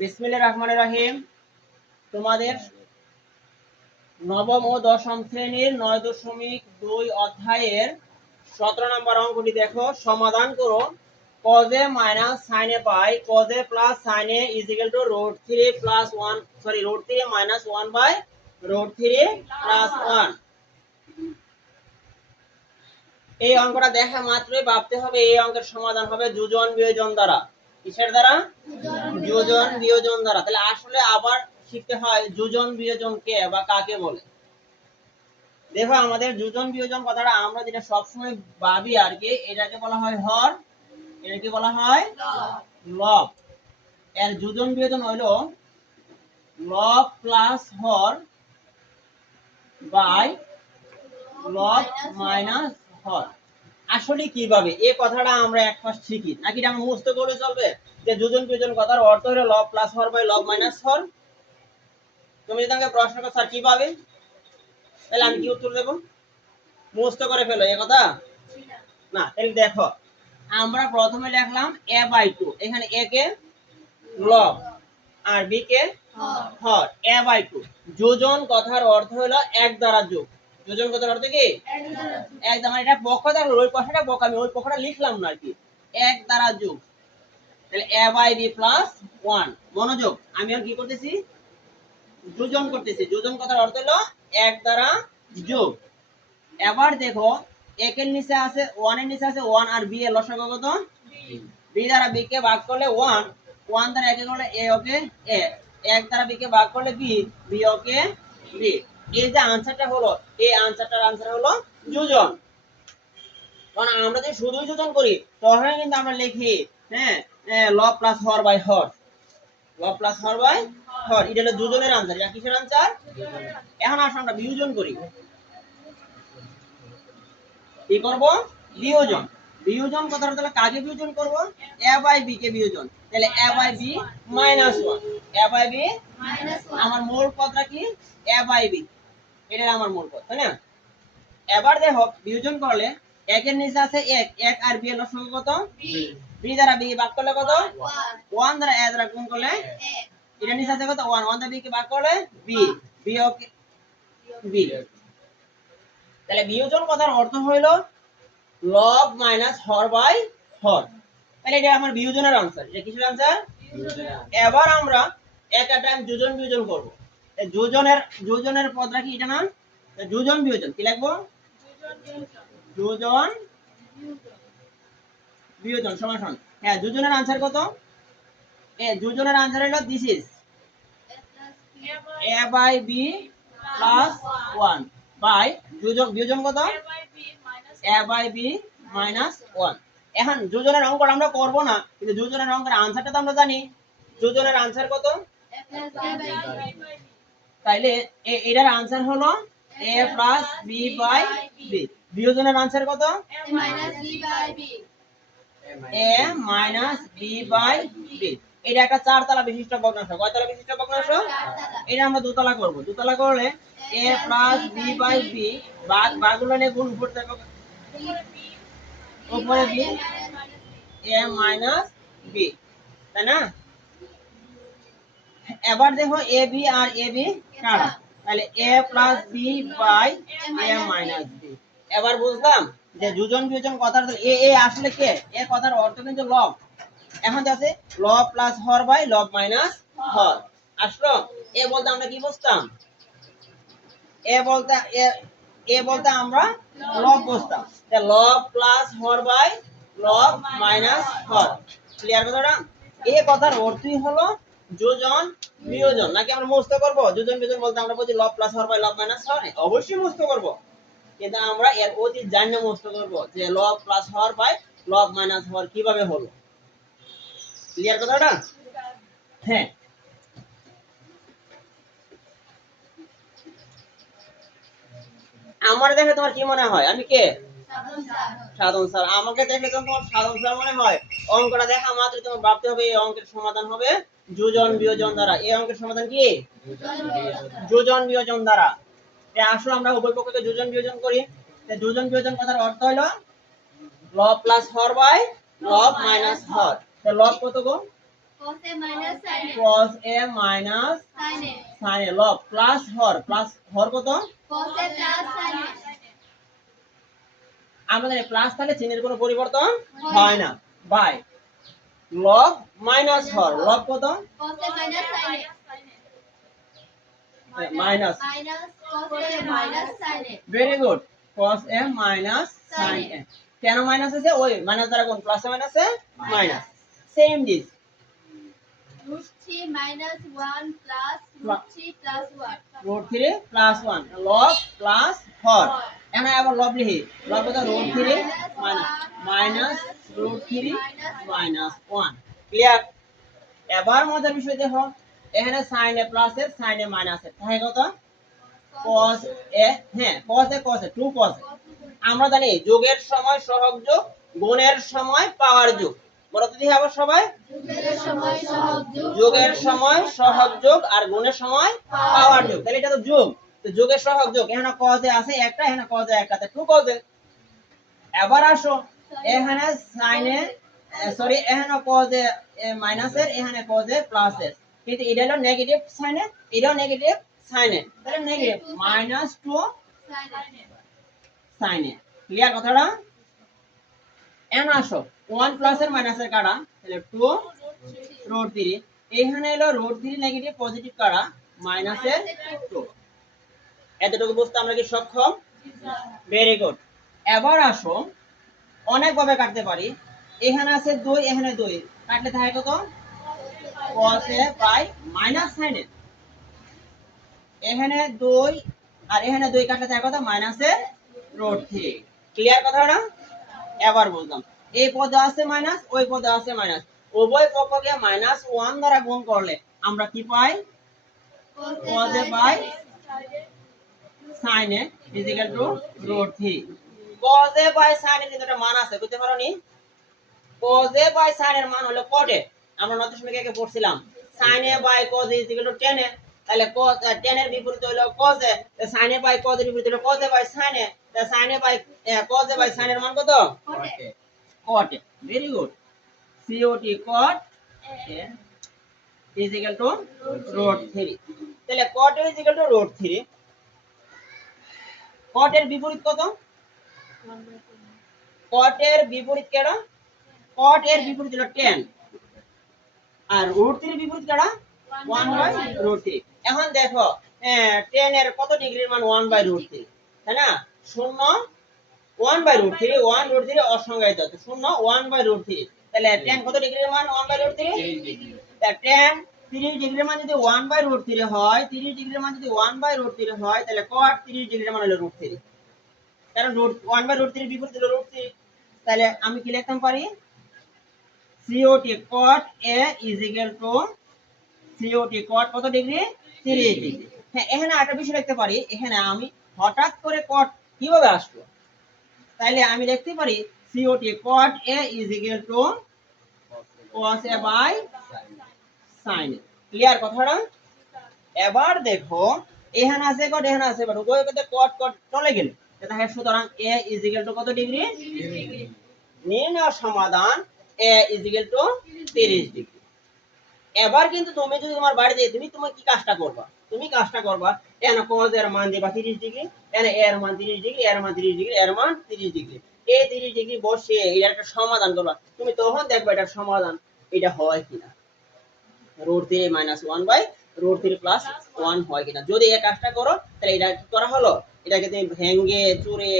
বিসমিল্লাহির রহমানির রহিম। তোমাদের নবম ও দশম শ্রেণীর 9.2 অধ্যায়ের 17 নম্বর অঙ্কটি দেখো, সমাধান করো। cos a minus sin a by cos a plus sin a is equal to √3 plus 1 √3 minus 1 by √3 plus 1। এই অঙ্কটা দেখা মাত্রই ভাবতে হবে এই অঙ্কের সমাধান হবে যোজন বিয়োজন দ্বারা। কিসের দ্বারা? যোজন বিয়োজন দ্বারা। তাহলে আসলে আবার শিখতে হয় যোজন বিয়োজন কে বা কাকে বলে। দেখো, আমাদের যোজন বিয়োজন কথাটা আমরা যেটা সবসময় ভাবি আর কি, এটাকে বলা হয় হর, এটাকে বলা হয় লব। এর যোজন বিয়োজন হলো লব প্লাস হর বাই লব মাইনাস হর। আসলে কিভাবে এই কথাটা আমরা এক ফার্স্ট শিখি, নাকি এটা আমরা মুখস্থ করে চলবে যে যোজন বিয়োজন কথার অর্থ হলো লব প্লাস হর বাই লব মাইনাস হর। তুমি যদি আমাকে প্রশ্ন করো স্যার কিভাবে, তাহলে আমি কি উত্তর দেব? মুখস্থ করে ফেলো এই কথা না। তাহলে দেখো, আমরা প্রথমে লিখলাম a বাই 2, এখানে a কে লব আর b কে হর। a বাই 2 যোজন কথার অর্থ হলো এক দ্বারা যোগ। যোজন কথার অর্থ কি? এক দ্বারা। এটা পক্ষ থাকলো, ওই পক্ষটা বক, আমি ওই পক্ষটা লিখলাম না আর কি, এক দ্বারা যোগ। তাহলে a বাই b প্লাস 1। মনোযোগ, আমি আর কি করতেছি? যোজন করতেছি। যোজন কথার অর্থ হলো এক দ্বারা যোগ। এবার দেখো, এক এর নিচে আছে 1, এর নিচে আছে 1 আর b এর লসাগু কত? b দ্বারা b কে ভাগ করলে 1, 1 দ্বারা একে করলে a ওকে a, 1 দ্বারা b কে ভাগ করলে b, b ওকে b। এই যে আনসারটা হলো, এই আনসারটার আনসার হলো যোজন। কারণ আমরা যদি শুধুই যোজন করি তাহলে কিন্তু আমরা লিখি হ্যাঁ লব প্লাস হর বাই হর, লব প্লাস হর বাই হর। এটা হলো যোজনের আনসার। এটা কিসের আনসার? এখন আসলে আমরা বিয়োজন করি। কি করব? বিয়োজন। বিয়োজন কথাটা তাহলে কাকে বিয়োজন করব? a বাই b কে বিয়োজন। তাহলে a by b minus 1, a by b minus 1। আমার মূল পদটা কি? a বাই b, এটা আমার মূল পদ, তাই না? এবার দেখো, বিয়োজন করলে 1 এর নিচে আছে 1, 1 আর b এর লসাগু কত? b দ্বারা b ভাগ করলে কত? 1 দ্বারা a দ্বারা গুণ করলে এটা নিচে আছে কত? 1, 1 দ্বারা b কে ভাগ করলে b, b ওকে b। তাহলে বিয়োজন কথার অর্থ হলো লব মাইনাস হর বাই হর। তাহলে এটা আমার বিয়োজনের আনসার। এটা কিসের আনসার? এবার আমরা একটা টাইম যোজন বিয়োজন করব। এই যোজনের পদটা কি? এটা না যোজন বিয়োজন। কি লিখবো? যোজন বিয়োজন সমান। হ্যাঁ, যোজনের আনসার কত? যোজনের আনসার হলো this is a by b plus 1 by বিয়োজন কত? a by b minus 1। এখন যোজনের অঙ্কটা আমরা করব না, কিন্তু যোজনের অঙ্কের আনসারটা তো আমরা জানি। যোজনের আনসার কত? তাইলে এটার আনসার হলো a plus b by b। বিয়োজনের আনসার কত? a minus b by b। এটা একটা চারতলা বিশিষ্ট ভগ্নাংশ। কয়তলা বিশিষ্ট ভগ্নাংশ? এটা আমরা দুতলা করব। দুতলা করলে a plus b by b ভাগগুলো নিয়ে গুণ উপর দেব, উপরে b a মাইনাস b, তাই না? এবার দেখো a b R a b কাটা, তাহলে a plus b by a minus b। এবার বুঝলাম যে যোজন বিয়োজন কথার এ আসলে কে? এ কথার অর্থ কিন্তু লব। এখন আছে লব প্লাস হর বাই লব মাইনাস হর। আসলো এ বলতে আমরা কি বুঝতাম? এ বলতে আমরা লব বুঝতাম। যে লব প্লাস হর বাই লব মাইনাস হর। ক্লিয়ার কথাটা? এই কথার অর্থই হলো যোজন বিয়োজন। নাকি আমরা মুখস্থ করব? যোজন বিয়োজন বলতে আমরা বলছি লব প্লাস হর বাই লব মাইনাস হর, অবশ্যই মুখস্থ করব, কিন্তু আমরা এর অতীত জানিয়ে মুখস্থ করব যে লব প্লাস হর বাই লব মাইনাস হর কিভাবে হলো। ক্লিয়ার কথাটা? হ্যাঁ। আমার দেখে তোমার কি মনে হয় আমি কে? সাধন স্যার। আমাকে দেখে তোমার সাধন স্যার মনে হয়? অঙ্কটা দেখা মাত্র তোমার ভাবতে হবে এই অঙ্কের সমাধান হবে যোজন বিয়োজন দ্বারা। এই অঙ্কের সমাধান কি? যোজন বিয়োজন দ্বারা। আসলে আমরা উভয় পক্ষকে যোজন বিয়োজন করি। যোজন বিয়োজন কথার অর্থ হলো লব প্লাস হর বাই লব মাইনাস হর। লব কত গো? cos a minus sin a cos a minus sin a sin a log plus হর কত cos a plus sin a আমাদের প্লাস তাহলে চিহ্নের কোনো পরিবর্তন হয় না বাই log মাইনাস হর log কত cos a minus sin a minus minus cos a minus sin a very good cos a minus sin a কেন মাইনাস আছে ওই মাইনাস দ্বারা কোন plus minus minus same this root 3 minus 1 plus root 3 plus 1 root 3 plus 1 log plus হর এখন আবার লব লিখি লব কত root 3 minus root 3 minus 1 clear এবার মজার বিষয় দেখো এখানে sin a প্লাস এর sin a মাইনাস এর তাহলে কত cos a হ্যাঁ cos a cos a 2 cos a আমরা জানি যোগের সময় সহগ যোগ গুণের সময় পাওয়ার যোগ বলো তো দেখি আবার সবাই যোগের সময় সহগ যোগ যোগের সময় সহগ যোগ আর গুণের সময় পাওয়ার যোগ তাহলে এটা তো যোগ তো যোগের সহগ যোগ এখানে cos a আছে একটা এখানে cos a একটাতে 2 cos a এবার আসো এখানে sin a সরি এখানে cos a মাইনাস এর এখানে cos a প্লাস এর কিন্তু এটা হলো নেগেটিভ sin a এটাও নেগেটিভ sin a তাহলে নেগেটিভ -2 sin a ক্লিয়ার কথাটা এন আসো 1 প্লাস এর মাইনাস এর কাটা তাহলে 2 root 3 এখানে হলো root 3 নেগেটিভ পজিটিভ কাটা মাইনাস এর 2 এতটুকু বুঝতে আমরা কি সক্ষম ভেরি গুড এবার আসো অনেক ভাবে কাটতে পারি এখানে আছে 2 এখানে 2 কাটলে থাকে কত cos a by minus sin a এখানে 2 আর এখানে 2 কাটলে থাকে কত মাইনাস এর root 3 ক্লিয়ার কথাটা এবার বললাম এই পদে আছে মাইনাস ওই পদে আছে মাইনাস উভয় পক্ষকে -1 দ্বারা গুণ করলে আমরা কি পাই cos a by sin a root 3 cos a by sin এর কিন্তু একটা মান আছে বুঝতে পারোনি cos a বাই sin এর মান হলো cot a আমরা নতুন সময় আগে পড়ছিলাম sin a by cos a tan a তাহলে cos tan এর বিপরীত হলো cos a sin a by cos এর বিপরীত হলো cos a by sin a তাহলে sin a by cos a by sin এর মান কত cot a very good cot a is equal to root 3 তাহলে cot a is equal to root 3 cot এর বিপরীত কত cot এর বিপরীত কেডা cot এর বিপরীত হলো tan আর root 3 এর বিপরীত কেডা 1 বাই root 3 এখন দেখো tan এর কত ডিগ্রির মান 1 বাই root 3 তাই না 0 1 বাই root 3 1 root 3 অসংজ্ঞায়িত তো 0 1 বাই root 3 তাহলে tan কত ডিগ্রির মান 1 বাই root 3 তাহলে tan 30 ডিগ্রির মান যদি 1 বাই root 3 হয় 30 ডিগ্রির মান যদি 1 বাই root 3 হয় তাহলে cot 30 ডিগ্রির মান হলো root 3 কারণ root 1 বাই root 3 বিপরীত হলো root 3 তাহলে আমি কি লিখতে পারি cot cot a is equal to cot cot কত ডিগ্রি 30 ডিগ্রি হ্যাঁ এখানে একটা বিষয় লিখতে পারি এখানে আমি হঠাৎ করে cot কিভাবে আসলো তাহলে আমি লিখতে পারি cot cot a is equal to cos a by sin a clear কথাটা এবার দেখো এখানে আছে cot এখানে আছে cot উভয় পক্ষে cot cot চলে গেল তাহলে সুতরাং a is equal to কত ডিগ্রি নির্ণয় সমাধান a is equal to 30 degree এবার কিন্তু তুমি যদি তোমার বাড়িতে তুমি কি কাজটা করবা তুমি কাজটা করবা এখানে cos এর মান দিবা 30 ডিগ্রি এখানে a এর মান 30 ডিগ্রি এর মান 30 ডিগ্রি এর মান 30 ডিগ্রি এই 30 ডিগ্রি বসিয়ে এর একটা সমাধান করবা তুমি তখন দেখবা এটার সমাধান এটা হয় কিনা √3 - 1 বাই √3 + 1 হয় কিনা যদি এই কাজটা করো তাহলে এটা কি করা হলো এটাকে তুমি ভেঙে চুরে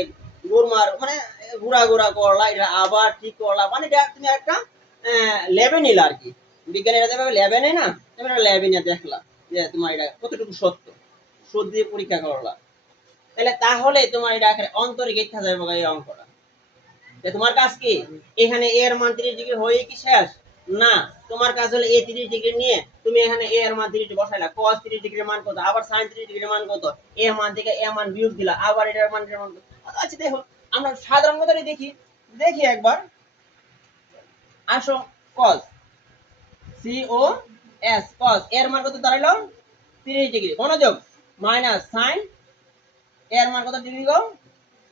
গুড়মার মানে গুড়া গুড়া করলা এটা আবার ঠিক করলা মানে এটা তুমি একটা ল্যাবে নিলা আর কি বিজ্ঞানীরা যেভাবে ল্যাবে নেয় না তোমরা ল্যাবে নিয়ে দেখলা যে তোমার এটা কতটুকু সত্য সত্যি দিয়ে পরীক্ষা করলা তাহলে তোমার এটা অন্তরে গেথা যাবে এই অঙ্কটা যে তোমার কাজ কি এখানে a এর মান 30 ডিগ্রি হয়ে কি শেষ না তোমার কাজ হলো a 30 ডিগ্রি নিয়ে তুমি এখানে a এর মান 30 ডিগ্রি বসাইলা cos 30 ডিগ্রির মান কত আবার sin 30 ডিগ্রির মান কত a মান থেকে a মান বিয়োগ দিলা আবার এটার মান কত আচ্ছা দেখো আমরা সাধারণ মতই দেখি একবার আসো cos cos এর মান কত দাঁড়াইলো 30 ডিগ্রি মনোযোগ মাইনাস sin এর মান কত ডিগ্রি গো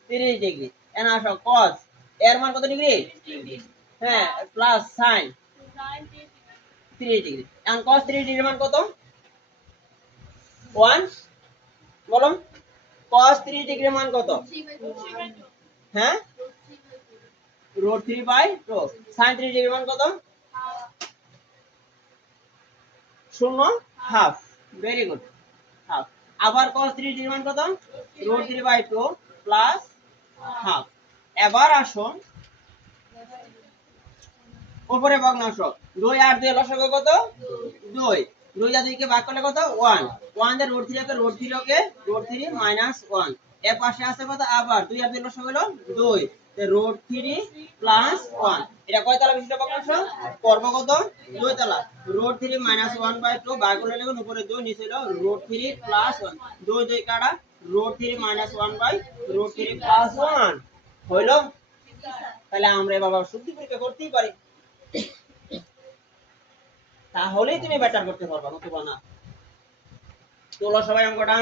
30 ডিগ্রি এখানে আসো cos এর মান কত ডিগ্রি হ্যাঁ প্লাস sin 3 ডিগ্রি। এখন cos 3 ডিগ্রি মান কত? 1 বলো cos 3 ডিগ্রি মান কত? হ্যাঁ √3/2 sin 3 ডিগ্রি মান কত? 0 হাফ। Very good half. আবার cos 3 ডিগ্রি মান কত? √3/2 প্লাস হাফ। এবার আসো উপরে ভগ্নাংশ 2 আর 2 লসাগু কত? 2 2 যা 2 কে ভাগ করলে কত? 1 1 দিয়ে √3 কে √3 মাইনাস 1 এর পাশে আছে কত? আবার 2 আর 2 লসাগু হলো 2 তে √3 প্লাস 1 এটা কয় তলা বিশিষ্ট ভগ্নাংশ? পর্ব কত? 2 তলা। √3 মাইনাস 1/2 ভাগ করলে লিখুন উপরে 2 নিচে হলো √3 প্লাস 1 2 2 কাটা √3 মাইনাস 1/√3 প্লাস 1 হইলো। তাহলে আমরা এভাবে শুদ্ধি পরীক্ষা করতেই পারি, তাহলেই তুমি বেটার করতে পারবা, নতুবা না। তোলো সবাই অঙ্কটা।